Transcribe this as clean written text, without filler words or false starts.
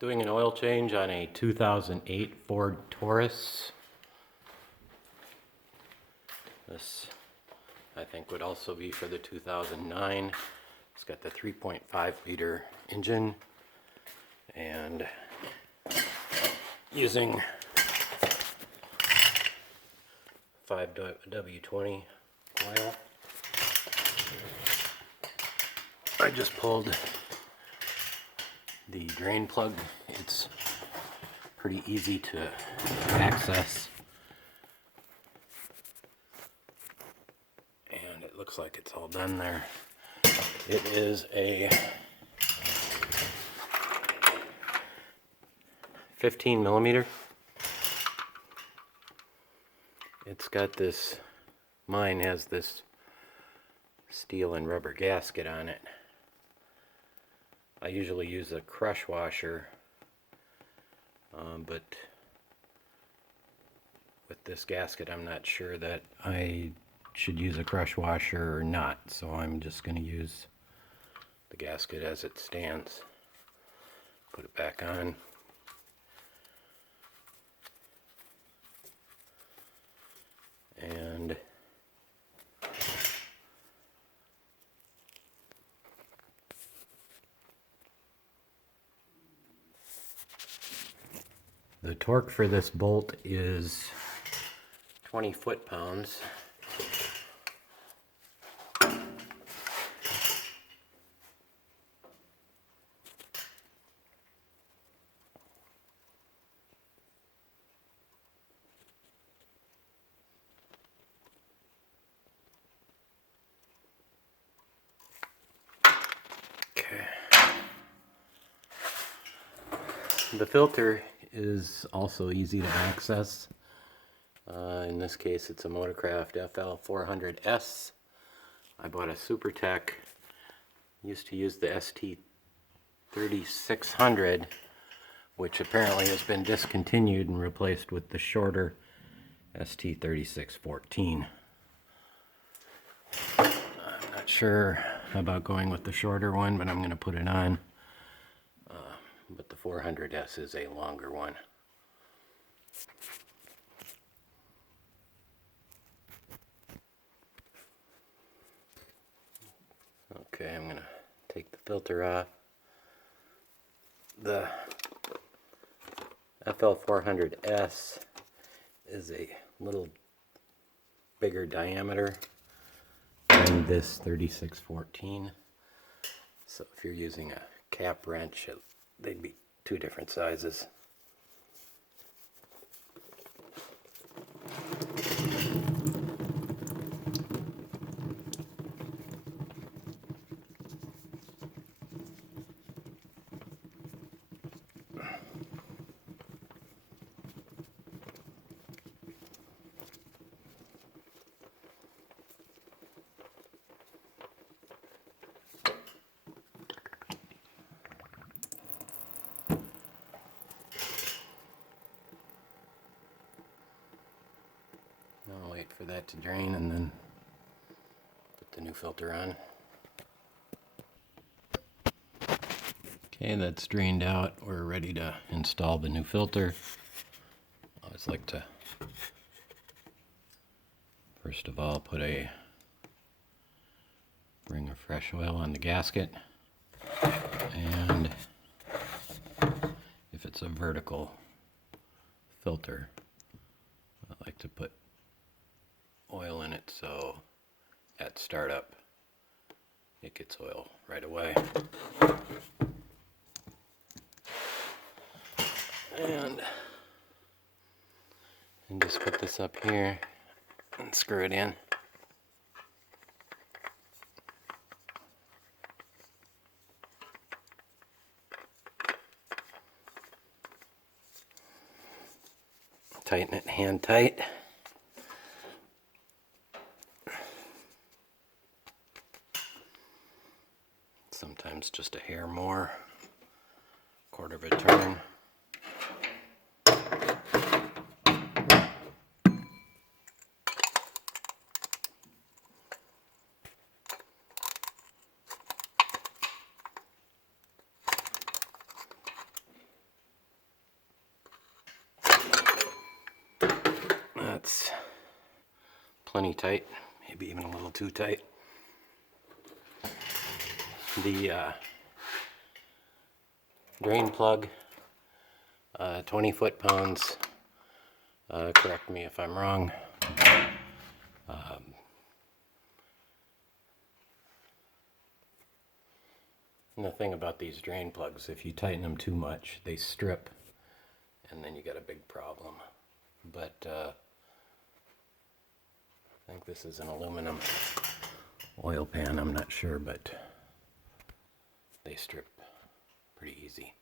Doing an oil change on a 2008 Ford Taurus. This, I think, would also be for the 2009. It's got the 3.5 liter engine and using 5W20 oil. I just pulled the drain plug. It's pretty easy to access, and it looks like it's all done there. It is a 15 millimeter. It's got this, mine has this steel and rubber gasket on it. I usually use a crush washer, but with this gasket I'm not sure that I should use a crush washer or not, so I'm just going to use the gasket as it stands. Put it back on. And the torque for this bolt is 20 foot-pounds. Okay. The filter is also easy to access. In this case, it's a Motorcraft FL400S. I bought a SuperTech. Used to use the ST3600, which apparently has been discontinued and replaced with the shorter ST3614. I'm not sure about going with the shorter one, but I'm going to put it on. But the 400S is a longer one. Okay, I'm going to take the filter off. The FL400S is a little bigger diameter than this 3614. So if you're using a cap wrench, they'd be two different sizes. I'll wait for that to drain and then put the new filter on. Okay, that's drained out. We're ready to install the new filter. I always like to, first of all, put a ring of fresh oil on the gasket. And if it's a vertical filter, I like to put oil in it so at startup it gets oil right away. And just put this up here and screw it in. Tighten it hand tight. Sometimes just a hair more, quarter of a turn. plenty tight, maybe even a little too tight. The drain plug, 20 foot-pounds, correct me if I'm wrong. And the thing about these drain plugs, if you tighten them too much, they strip, and then you got a big problem. But I think this is an aluminum oil pan, I'm not sure, but they strip pretty easy.